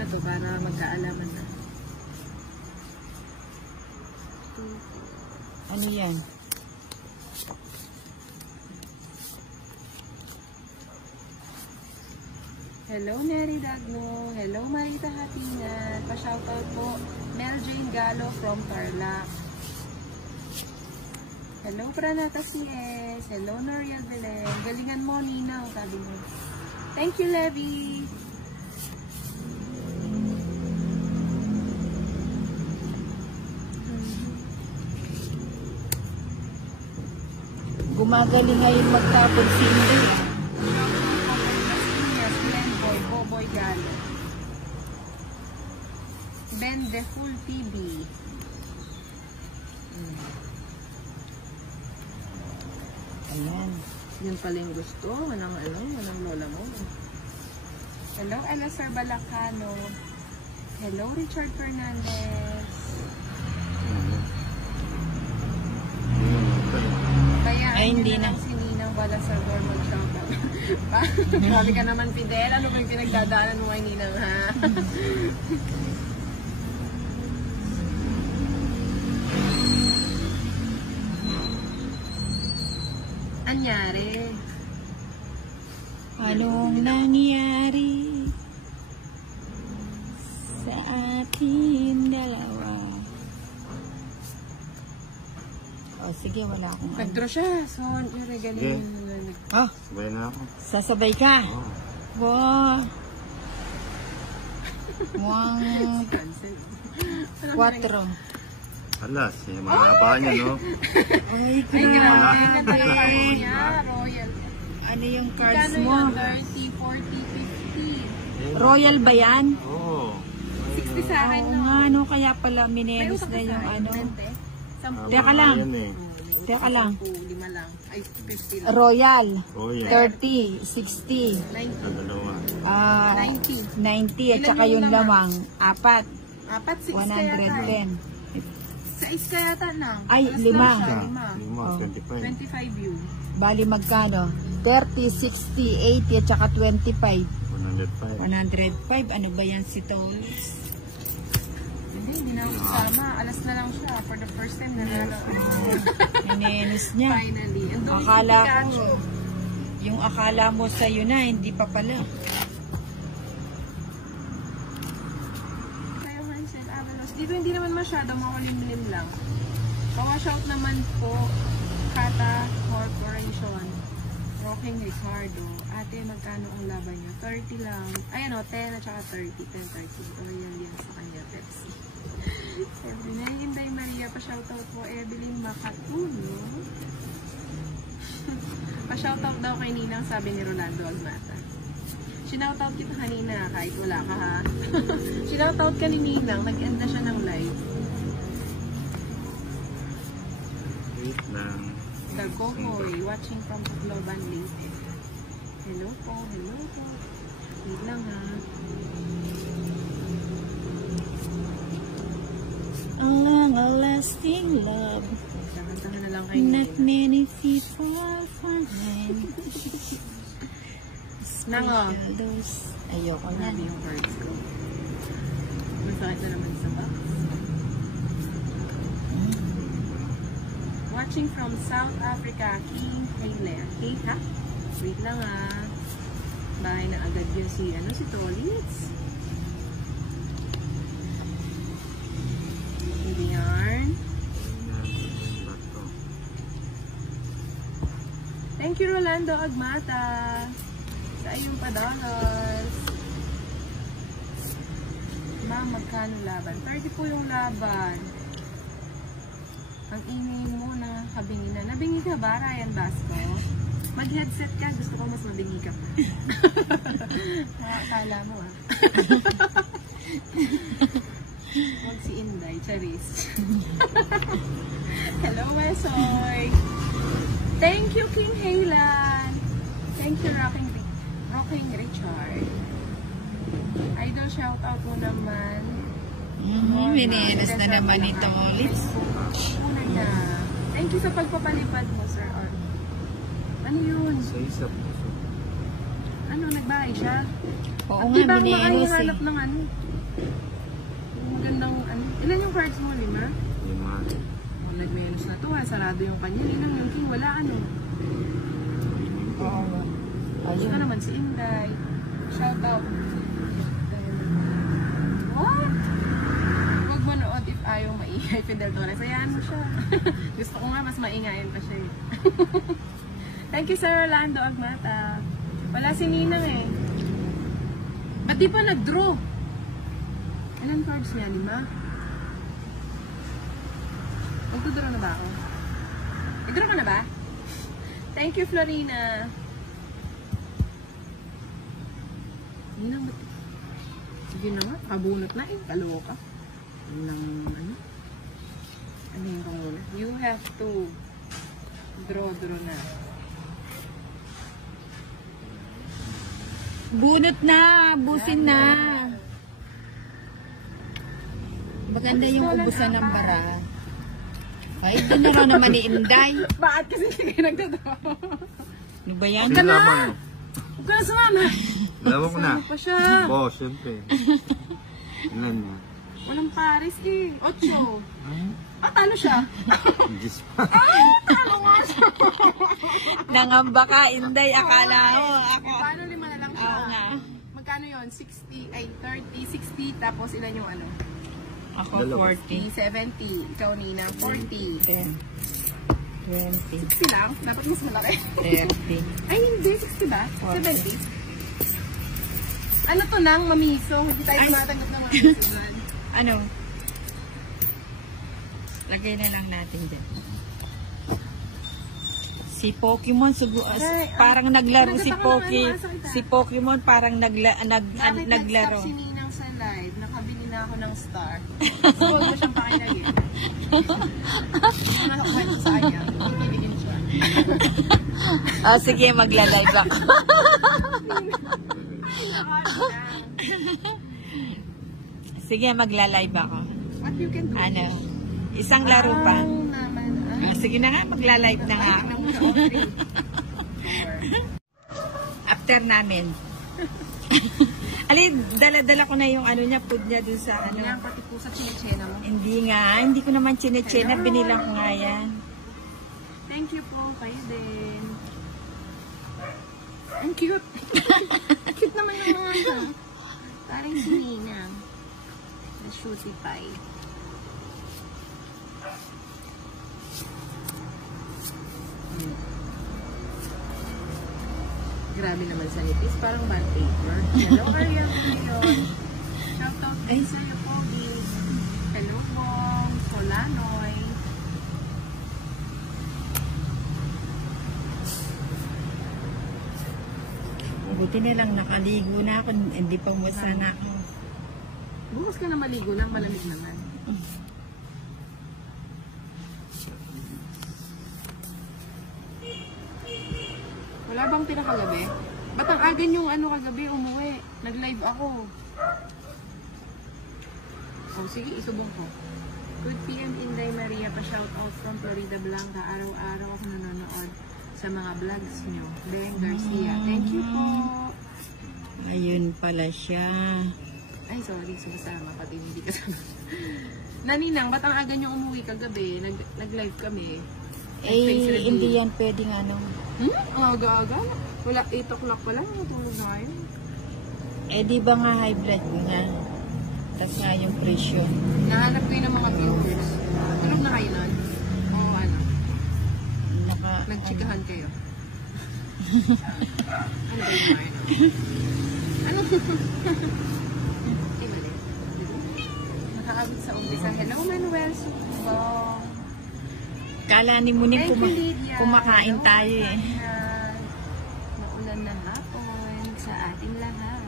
na to para magkaalaman na. Ano yan? Hello, Mary Dagno. Hello, Marita Hatingan. Pa-shoutout po. Mel Jane Galo from Tarlac. Hello, Pranata CS. Hello, Noriel Belen. Galingan mo, Nina. Sabi mo. Thank you, Levi. Gumagaling ngayon magtapon si Inday. Boy Galo. Ben The Full TV. Ayan. Yun pala yung gusto. Manang lola mo. Hello, Elazar Balacano. Hello, Richard Fernandez. Ay, hindi na. Si Ninang Balasagor mag-shoutout. Sabi ka naman, Fidel. Ano ba yung pinagdadaanan mo kay Ninang, ha? Anyari? Anong nangyari sa ating dalawa? Oh, sige, wala akong ano. Nag-draw siya. So, i-regalin mo na. Oh, Sabay na ako. sasabay ka. Oh. Wow. Muang Cancel. 4. Alas, mahaba niya, no? Ay, Ay, grabe. grabe. Ganda ng card niya. Royal. Ano yung cards Kano mo? yun? 30, 40, 50. Royal ba yan? Oo. 60 sa akin, Oo no? nga, no, kaya pala May minenos utang na ka yung sa akin, ano. 20. 10. Teka lang. Yan eh. Teka lang. 5 lang. Ay, 50 lang. Royal, Oh, yan. 30, 60, 90. Sa dalawa. 90 at Ilan saka yung yung lamang, 4, Apat, 6 kaya yata. 110. Sa is kaya yata na. Ay, Alas 5. lang siya, 5, Oh. 25. 25 yun. Bali magkano? 30, 60, 80 at saka 25. 105. 105. Ano ba yan si Tols? Hindi na ako kasama. Alas na lang siya. For the first time na Minenos niya. Finally. And doon Akala si Pikachu. ko, yung akala mo sa'yo na, hindi pa pala. Kayo, Hansel Avalos. Dito hindi naman masyado, makulimlim lang. Pang-shout naman po, Kata Corporation. Rocking Ricardo. Ate, magkano ang laban niya? 30 lang. Ayan o, 10 at saka 30. 10, 30. Royal yan sa kanya, Pepsi. Evelyn, Hinday Maria, pa-shoutout po. Evelyn Makatuno. Pa-shoutout daw kay Ninang, sabi ni Rolando Agmata. Sinoutout kita kanina, kahit wala ka ha. Sinoutout ka ni Ninang, nag-end na siya ng live. Wait lang. The Gokoy, watching from Tacloban, Leyte. Hello po, hello po. Wait lang ha. A long-lasting love, Sakantahan na lang kayo. not many people find. Nango. Those. Ayoko na. Grabe yung cards ko. Masakit na naman sa box. Watching from South Africa, King Taylor. Hey, ha? Wait lang ha. Bahay na agad yun si Tolitz. Moving yarn. Thank you, Rolando Agmata. Sa iyong $. Ma'am, magkano laban? 30 po yung laban. Ang ingay mo na kabingi na. Nabingi ka ba, Ryan Basco? Mag-headset ka. Gusto ko mas mabingi ka pa. Akala mo ah. Huwag si Inday. Charis. Hello, Wesoy. Thank you, King Haylan. Thank you, Rocking Richard. Idol, shout out mo naman. Minenos na naman ito ulit. Una niya. Thank you sa pagpapalipad mo, Sir Ar. Ano yun? Sa isa po. ano, nagbahay siya. Oo At nga, di ba binenos eh. hanap ng ano? Yung magandang ano. Ilan yung cards mo? 5? 5. Oh, nag-menos na to ha. Sarado yung kanya. Ilang yung king. Wala ano. Oo nga. Gusto Ayun. naman si Inday. Shout out. What? Huwag manood if ayaw maingay Fidel Torres. Ayan mo siya. Gusto ko nga mas maingayin pa siya eh. Thank you Sir Orlando Agmata. Wala si Ninang eh. Ba't di pa nag-draw? Ilan cards niya? 5? Magtudraw na ba ako? Nag-draw ka na ba? Thank you Florina. Ninang ba't? Sige na nga, kabunot na eh. Kaloka. Nang ano? Ano yung pangulo? You have to draw na. Bunot na, busin na. Maganda yung ubusan ng bara. Ay, doon na raw naman ni Inday. Bakit kasi hindi kayo nagdadraw? Ano ba yan? Sige lamang. Huwag ka na sumama. Lawak na. Sama pa siya. Oo, siyempre. Ilan mo? Walang pares eh. 8. Ah, talo siya. Diyos pa. Talo nga siya. Nangamba ka, Inday. Akala ko. Ako. Paano 5 na lang siya? Oo nga. Magkano yun? 60, ay 30, 60, tapos ilan yung ano? Ako, 40. 70. Ikaw Nina, 40. 10. 20. 60 lang? Dapat mas malaki. 30. Ay, hindi. 60 ba? 40. 70. Ano to nang mamiso? Hindi tayo tumatanggap ng mamiso. Ano? Lagay na lang natin dyan. Si Pokemon, parang naglaro si Poki. Si Pokemon parang naglaro. Si Ninang sa live, nakabili na ako ng star. Huwag mo siyang pakilagin. Nakakain ko sa kanya. Ibigin siya. Sige, magla-live ako. Sige, magla-live ako. What you can do? Ano? Isang laro pa. Sige na nga, magla-live na nga ako. After namin. Alin, dala-dala ko na yung ano niya, food niya dun sa ano. Yan, pati po sa chinechena mo. Hindi ko naman chinechena, binilang ko nga yan. Thank you po, kayo din. Ang cute. Cute naman yung mga ito. Parang si Nina. Na shooty pie. Grabe naman sa nipis. Parang band paper. Hello, Arya. Shoutout din sa'yo, Pogi. Hello, Mom. Solanoy. Buti na lang nakaligo na ako, hindi pa umasa na ako. Bukas ka na maligo lang, malamig naman. Wala bang tira kagabi? Ba't ang agan yung ano kagabi umuwi? Nag-live ako. Oh, sige, isubong ko. Good PM, Inday Maria, pa-shoutout from Florida Blanca. Araw-araw ako nanonood sa mga vlogs nyo. Ben Garcia. Thank you po. Ayun pala siya. Ay, sorry. Sumasama. Pati hindi kasama. Naninang, ba't ang aga nyo umuwi kagabi? Nag-live kami. Hindi yan pwedeng ano. Ang aga-aga. Wala, 8 o'clock pa lang. Natulog na kayo. Di ba nga high blood ko nga? Tapos nga yung presyo. Nahanap ko yun ng mga viewers. Tulog na kayo nun? Oo, ano? Nagchikahan kayo. Ano ba yun? Ano? Ay, mali. Nakaabot sa umpisa. Hello, Manuel. Subong. Kala ni Muning Thank you, Lydia. kumakain Hello, tayo eh. Maulan na hapon sa ating lahat.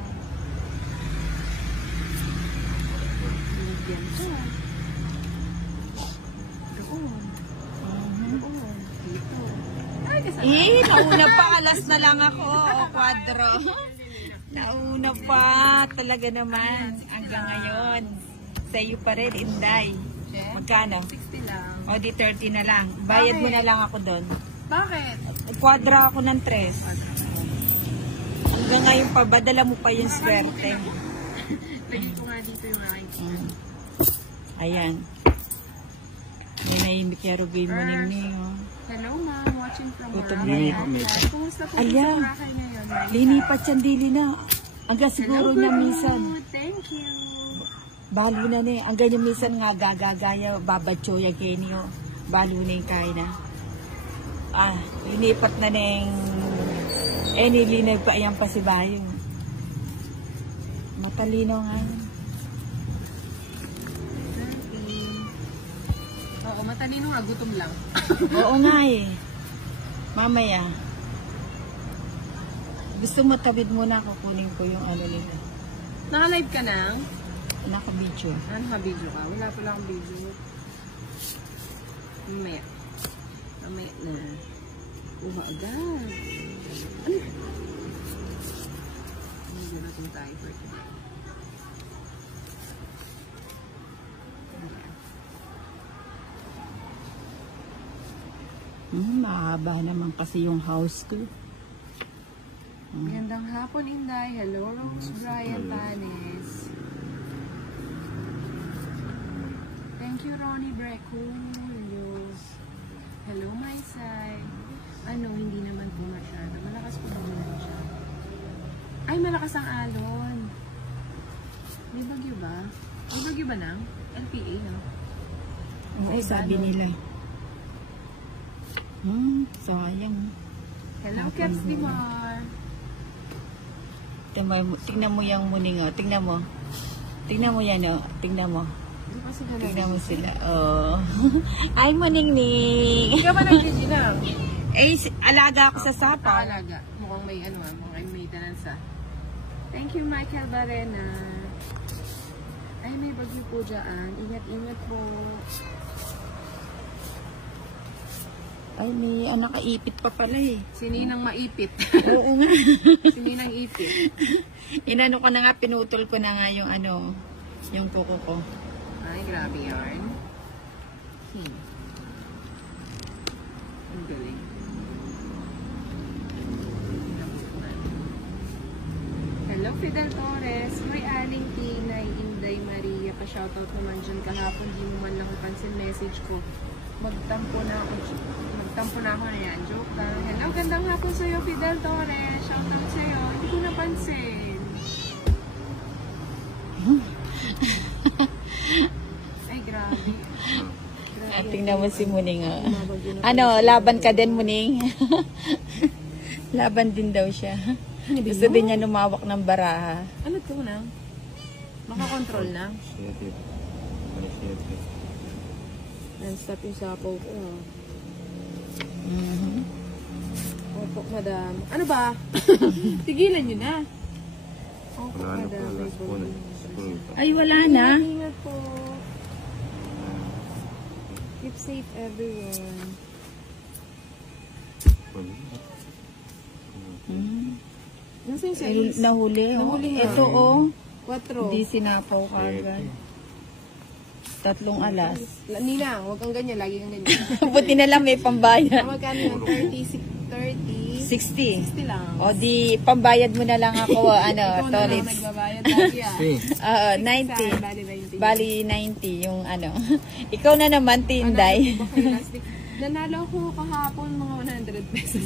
Bigyan ko. Doon. Doon. Dito. Ay, kasama. Nauna pa, alas na lang ako. O, kwadro. Nauna pa, talaga naman. Hanggang ngayon. Sa iyo pa rin, Inday. Magkano? 60 lang. O, di 30 na lang. Bayad mo na lang ako doon. Bakit? Kwadra ako ng 3. Hanggang ngayon pa ba, dala mo pa yung swerte. Lagi ko nga dito yung aking. Ayan. May nahimik yung rugay mo ning oh. Hello ma'am, watching from Gutom Morocco. na yan. Kumusta po Ayan. sa Boracay ngayon? Linipat yan dili na. Hanggang siguro Hello, niya good minsan. mood. Thank you. Balo na ni. Ang ganyan minsan nga gagagaya, babadyo yung genyo. Balo na yung kaya na. Linipat na ng nilinag pa ayan pa si Bayo. Matalino nga. Oo, matalino nga, gutom lang. Oo nga eh. Mamaya. Gusto mo tabid muna, kukunin ko yung ano nila. Naka-live ka na? Naka-video. Naka-video ka? Wala pala akong video. Mamaya. Mamaya na. Agad. Ano? Hindi na itong tayo for today. Mahaba naman kasi yung house ko. Magandang hapon, Inday. Hello, Rose Brian Panes. Thank you, Ronnie Brecunios. Hello, my side. Ano, hindi naman po masyado. Malakas po ba naman siya? Ay, malakas ang alon. May bagyo ba? May bagyo ba nang? LPA, no? Oo, sabi nila. Sayang. Hello, Caps Dimar. Tingnan mo yung muning, oh. Tingnan mo. Tingnan mo yan, oh. Tingnan mo. Tingnan mo sila. Oh. Ay, muning-ning. Hindi ka ba nag-GG lang? Alaga ako sa sapa. Alaga. Mukhang may ano, mukhang may danansa. Thank you, Michael Barena. Ay, may bagyo po dyan. Ingat-ingat po. Ay, may nakaipit pa pala eh. Sininang maipit. Oo nga. Sininang ipit. Inano ko na nga, pinutol ko na nga yung ano, yung kuko ko. Ay, grabe yarn. Ang galing. Hello, Fidel Torres. Hoy, Aling Tinay, Inday Maria. Pa-shoutout naman dyan kahapon. Di mo man lang ipansin message ko. Magtampo na ako na yan. Joke lang. Hello, gandang hapon sa'yo, Fidel Torres. Shoutout sa'yo. Hindi ko napansin. Ay, grabe. Tingnan mo si Muning. Oh. Ano, laban ka din, Muning? Laban din daw siya. Gusto din niya lumawak ng baraha. Ano ito na? Makakontrol na? Non-stop yung sapaw ko. Opo, madam. Ano ba? Tigilan nyo na. Opo, Wala na po, madam. last po na. Ay, wala na. Ingat po. Keep safe, everyone. Nasa yung size? Nahuli. Nahuli nga. Ito, oh. 4. Hindi sinapaw kagad. 3 alas. Nina, huwag kang ganyan. Lagi kang ganyan. Buti na lang may pambayad. Magkano yung 30? 60. 60 lang. O di, pambayad mo na lang ako, ano, Ikaw na lang tolits. nagbabayad lagi ah. 90. 90. Bali 90 yung ano. Ikaw na naman, Tinday. Nanalo ko kahapon mga 100 pesos.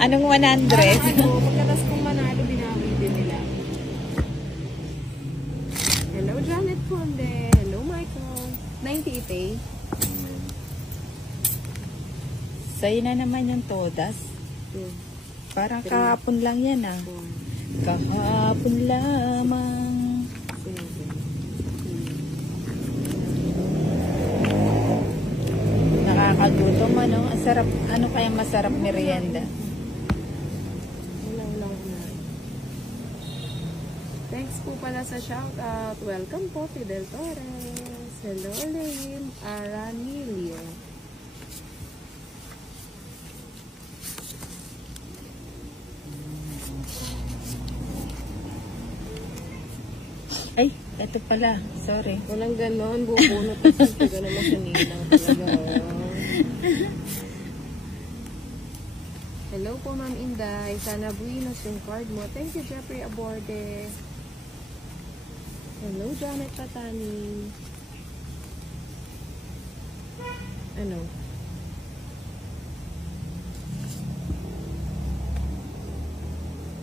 Anong 100? Pagkatas kong manalo, binawi din nila. Hello, Janet Conde. Hello, Michael. 98 eh. Sa'yo na naman yung todas. Parang kahapon lang yan ah. Kahapon lamang. Nakakagutom ano. Ang sarap. Ano kaya masarap merienda? Wala na. Thanks po pala sa shoutout. Welcome po, Fidel Torres. Hello, Lim Aranilio. Ay, ito pala. Sorry. Walang ganon, bubunot at hindi ganon na sinilang talaga. Hello po, Ma'am Inday. Sana buinos yung card mo. Thank you, Jeffrey Aborde. Hello, Janet Patani. Ano?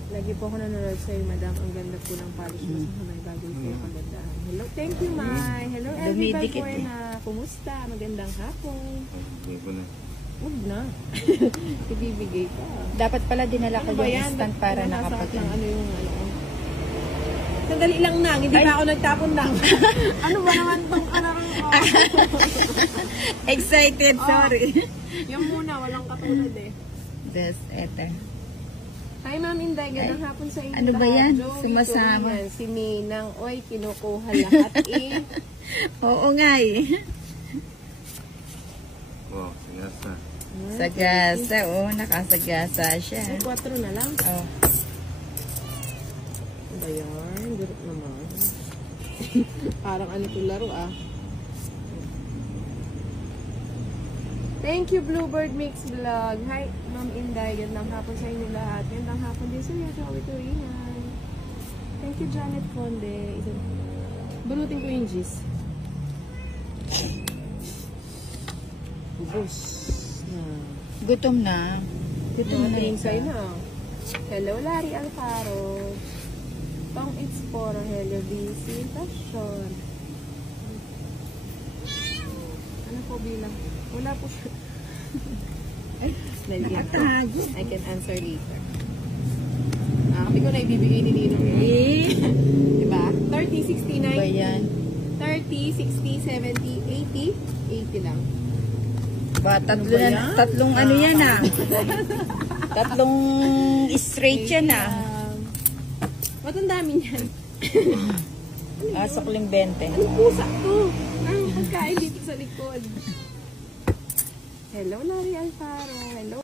Lagi po ako nanonood sa'yo, madam. Ang ganda po ng polish mo sa kamay. Bagay sa'yo, kagandahan. Hello, thank you, Mai. Hello, everybody Dumidikit po na. Kumusta? Magandang hapon. Hindi ko na. Huwag na. Ibibigay ka. Dapat pala dinala ko Ano ba yung yan? instant para Nasakit nakapag... lang, ano yung ano. Sandali lang nang, hindi pa ako nagtapon lang. Ano ba naman itong kanarang ko? Excited, sorry. Yan muna, walang katulad eh. This, eto. Hi, Ma'am Inday. Gandang hapon sa inyo. Ano ba yan? Joey, Sumasama. Korean, si Ninang. Oy, kinukuha lahat eh. Oo nga eh. Oh, sinasa. Sagasa, oh. Nakasagasa siya. Ay, 4 na lang. Oh. Ano ba yan? Durot naman. Parang ano ito laro ah. Thank you, Bluebird Mix Vlog. Hi, Ma'am Inday. Gandang hapon sa inyo lahat. Gandang hapon din sa iyo, Joey Torinan. Thank you, Janet Conde. Balutin ko yung gis. Ubus na. Gutom na. Gutom na rin Sa'yo na. Hello, Larry Alfaro. Pang Explorer. Hello, BC. Fashion. Ano po bilang? Wala po siya. Nakatago. I can answer later. Kasi ko na ibibigay ni Ninong yun. Eh. Diba? 30, 60, 90. Ba yan? 30, 60, 70, 80. 80 lang. Ba, tatlong ano yan ah. Tatlong straight yan ah. Ba't ang dami niyan? Sukling 20. Ano pusa to? Ang pagkain dito sa likod. Hello, Larry Alfaro. Hello.